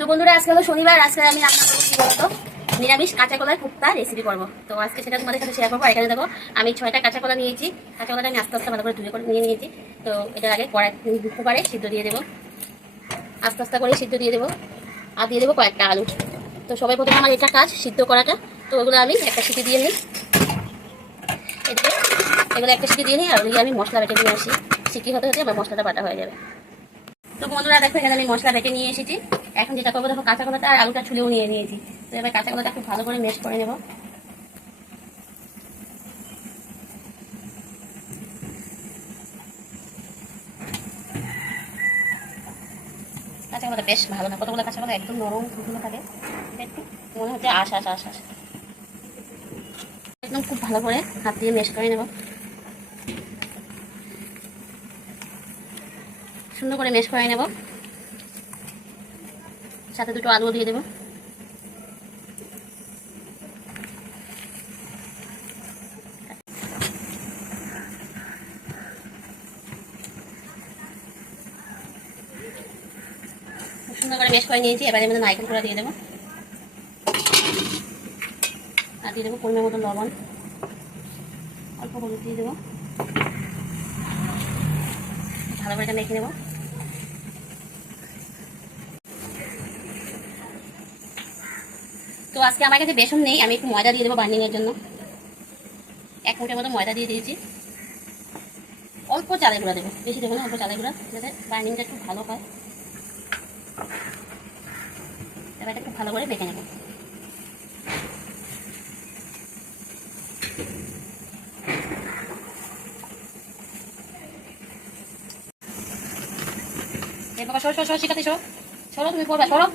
তো বন্ধুরা আজকে হলো শনিবার, আজকে আমি রান্না করবো কি বলতো, নিরামিষ কাঁচা কলার কোপ্তা রেসিপি করবো। তো আজকে সেটা তোমাদের সাথে শেয়ার করবো। এখানে দেখো আমি 6টা কাঁচা কলা নিয়েছি। কাঁচা কলাটা আমি আস্তে আস্তে ভালো করে ধুয়ে করে নিয়ে নিয়েছি। তো এটা আগে কুকারে সিদ্ধ দিয়ে দেবো, আস্তে আস্তে করে সিদ্ধ দিয়ে দেবো। আর দিয়ে দেবো কয়েকটা আলু। তো সবাই প্রথমে আমার এটা কাজ সিদ্ধ করাটা, তো ওগুলো আমি একটা সিটি দিয়ে নিই। এগুলো একটা সিটি দিয়ে নিই, আর ওদিকে আমি মশলা বেটে নিয়ে আসি। সিটি হতে হতে আমার মশলাটা বাটা হয়ে যাবে। তো বন্ধুরা দেখো এখানে আমি মশলা বেটে নিয়ে এসেছি। এখন যেটা করবো দেখো, কাঁচা কলাটা আর আলুটা ছুলেও নিয়ে নিয়েছি। তো এবার কাঁচা কলাটা খুব ভালো করে মেশ করে নেব। কাঁচা কলাটা বেশ ভালো না, কতগুলো কাঁচা কলা একদম নরম ফুলগুলো থাকে, একটু মনে হচ্ছে আশ একদম খুব ভালো করে হাত দিয়ে মেশ করে নেব। সুন্দর করে মেশ করে নেব। সাথে দুটো আলু দিয়ে দেবো। সুন্দর করে মেশ করে নিয়েছি। এবারে মধ্যে নারকেল কুড়া দিয়ে দেবো, আর দিয়ে দেবো পরিমাণ মতো লবণ, অল্প হলুদ দিয়ে দেবো। ভালো করে এটা মেখে নেব। তো আজকে আমার কাছে বেসন নেই, আমি একটু ময়দা দিয়ে দেবো বাইন্ডিংয়ের জন্য। 1 মুঠের মতো ময়দা দিয়ে দিয়েছি। অল্প চালের গুঁড়া দেবো, বেশি দেবো না, অল্প চালের গুঁড়া, যাতে বাইন্ডিংটা একটু ভালো হয়। এবার এটা খুব ভালো করে মেখে নেব। বাবা সরো শিখাতে সরো, তুমি পড়বা, সরো।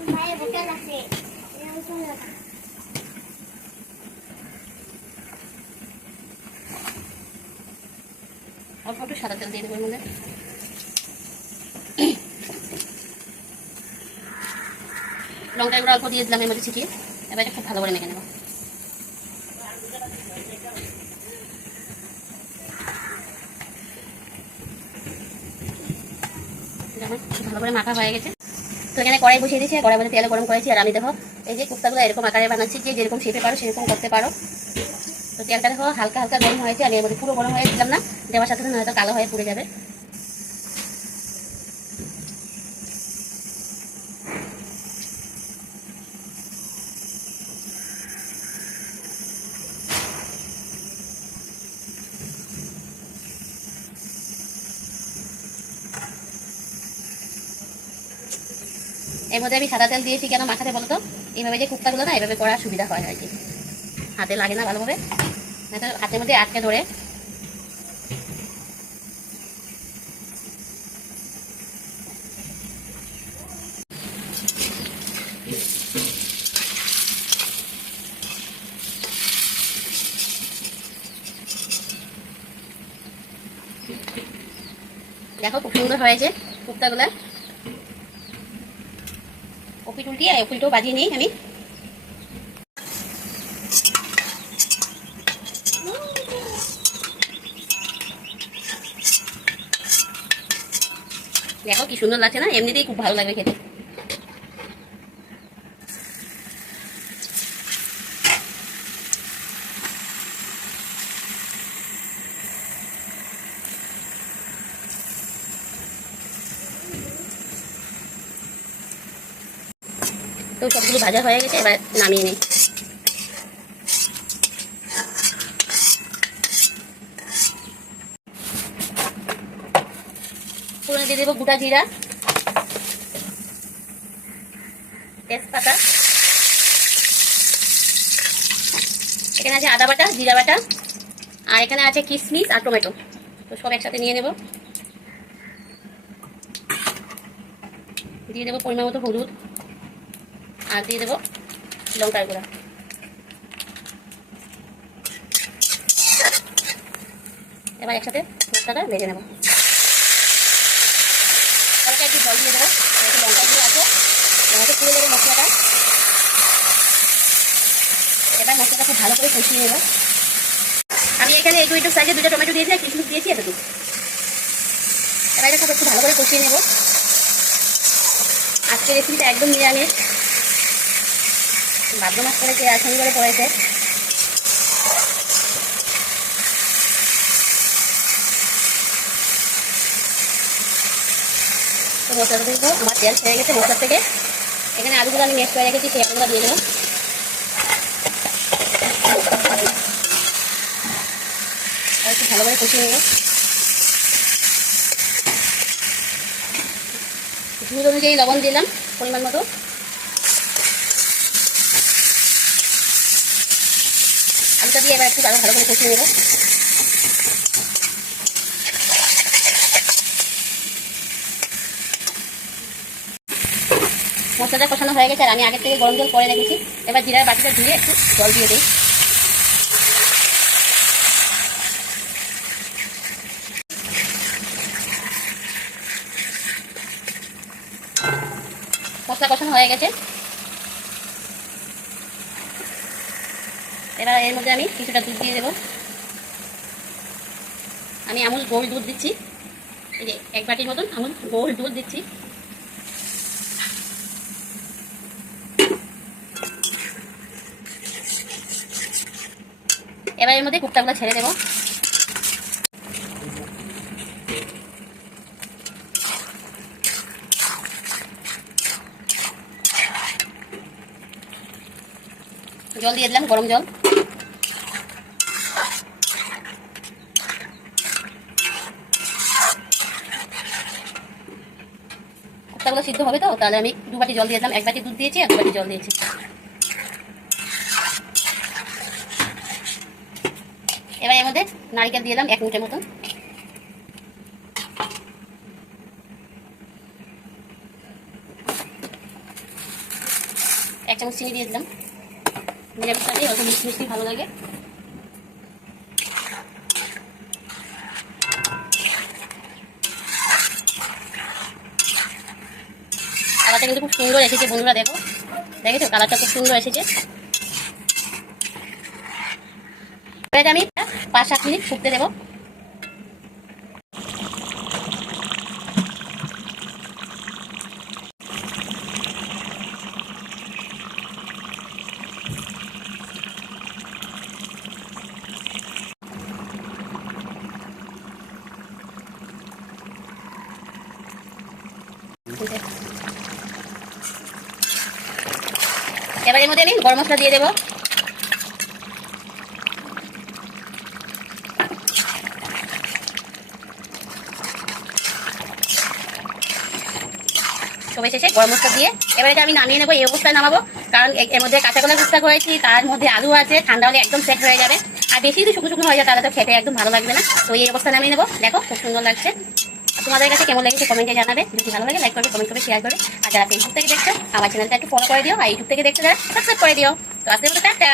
অল্প একটু সাদা তেল দিয়ে দেবো এর মধ্যে। লঙ্কা গুঁড়ো অল্প দিয়ে দিলাম এর মধ্যে ছিটিয়ে। এবার এটা খুব ভালো করে মেখে নেব। যেমন ভালো করে মাখা হয়ে গেছে। তো এখানে কড়াই বসিয়ে দিয়েছি, কড়াই মধ্যে তেল গরম করেছি। আর আমি দেখো এই যে কোপ্তাগুলো এরকম আকারে বানাচ্ছি, যে যেরকম শেপে পারো সেরকম করতে পারো। তো তেলটা দেখো হালকা হালকা গরম হয়েছে। আমি এর মধ্যে পুরো গরম হয়ে দিলাম না, দেওয়ার সাথে সাথে হয়তো কালো হয়ে পুড়ে যাবে। এর মধ্যে আমি সাদা তেল দিয়েছি কেন মাখাতে বলো তো, এইভাবে যে কোপ্তাগুলো না এভাবে করার সুবিধা হয় আর কি, হাতে লাগে না ভালোভাবে, হাতের মধ্যে আটকে ধরে। দেখো খুব সুন্দর হয়েছে কোপ্তাগুলা। ওপিট উল্টিয়ে ওপিটও বাজিয়ে নিই আমি। দেখো কি সুন্দর লাগছে না, এমনিতেই খুব ভালো লাগবে খেতে। তো সবগুলো ভাজা হয়ে গেছে, এবার নামিয়ে নিই। ফোড়নে দিয়ে দেবো গোটা জিরা, তেজপাতা, এখানে আছে আদা বাটা, জিরা বাটা, আর এখানে আছে কিশমিশ আর টমেটো। তো সব একসাথে নিয়ে নেব। দিয়ে দেবো পরিমাণ মতো হলুদ, আর দিয়ে দেবো লঙ্কার গুঁড়া। এবার একসাথে মশলাটা ভেজে নেব। হালকা একটু জল দিয়ে দেবো, লঙ্কা গুঁড়ো আছে, আমাকে পুড়ে দেবো মশলাটা। এবার মশলাটা খুব ভালো করে কষিয়ে নেব। আমি এখানে একটু সাইজে 2টা টমেটো দিয়েছি আর কিশমিশ দিয়েছি এতটুকু। এবার এটা খুব একটু ভালো করে কষিয়ে নেব। আজকে রেসিপিটা একদম নিরামিষ। ভাদ্র মাস পড়েছে আর শনিবারে পড়েছে। তো মশলাটা কিন্তু আমার তেল ছেড়ে গেছে মশলার থেকে। এখানে আলুগুলো আমি মেশ করে রেখেছি, সেই আলুগুলো দিয়ে দেবো। আর একটু ভালো করে কষিয়ে নেব। ঝুল অনুযায়ী লবণ দিলাম পরিমাণ মতো। আলুটা দিয়ে এবার একটু আরো ভালো করে কষিয়ে নেব। মশলাটা কষানো হয়ে গেছে আর আমি আগের থেকে গরম জল করে রেখেছি। এবার জিরার বাটিটা ধুয়ে একটু জল দিয়ে দিই। মশলা কষানো হয়ে গেছে। এবার এর মধ্যে আমি কিছুটা দুধ দিয়ে দেবো। আমি আমুল গোল্ড দুধ দিচ্ছি, এই যে 1 বাটির মতন আমুল গোল্ড দুধ দিচ্ছি। এবার এর মধ্যে কুকটাগুলো ছেড়ে দেবো। জল দিয়ে দিলাম, গরম জল। কুকটাগুলো সিদ্ধ হবে তো, তাহলে আমি 2 বাটি জল দিয়ে দিলাম। 1 বাটি দুধ দিয়েছি আর 2 বাটি জল দিয়েছি। এবার এর মধ্যে নারকেল দিয়ে দিলাম 1 মুঠের মতন। এক চামচ চিনি দিয়ে দিলাম। নিরামিষ সাথে অল্প মিষ্টি মিষ্টি ভালো লাগে। কালারটা কিন্তু খুব সুন্দর এসেছে বন্ধুরা, দেখো, দেখেছো কালারটা খুব সুন্দর এসেছে। এবার আমি 5-7 মিনিট ফুটতে দেবো। এবার এর মধ্যে আমি গরম মশলা দিয়ে দেবো। সবাই শেষে গরম মশলা দিয়ে এবার এটা আমি নামিয়ে নেবো। এই অবস্থায় নামাবো, কারণ এর মধ্যে কাঁচা কলা ভুট্টা করেছি, তার মধ্যে আলু আছে, ঠান্ডা হলে একদম সেট হয়ে যাবে। আর বেশি যদি শুকনো শুকনো হয়ে যায় তাহলে তো খেতে একদম ভালো লাগবে না। তো এই অবস্থায় নামিয়ে নেবো। দেখো খুব সুন্দর লাগছে। তোমাদের কাছে কেমন লেগেছে কমেন্টে জানাবে। যদি ভালো লাগে লাইক করবে, কমেন্ট করবে, শেয়ার করবে। আর যারা ফেসবুক থেকে দেখছো আমার চ্যানেলটা একটু ফলো করে দিও, আর ইউটিউব থেকে দেখছো যারা সাবস্ক্রাইব করে দিও। তো আজকের মতো টাটা।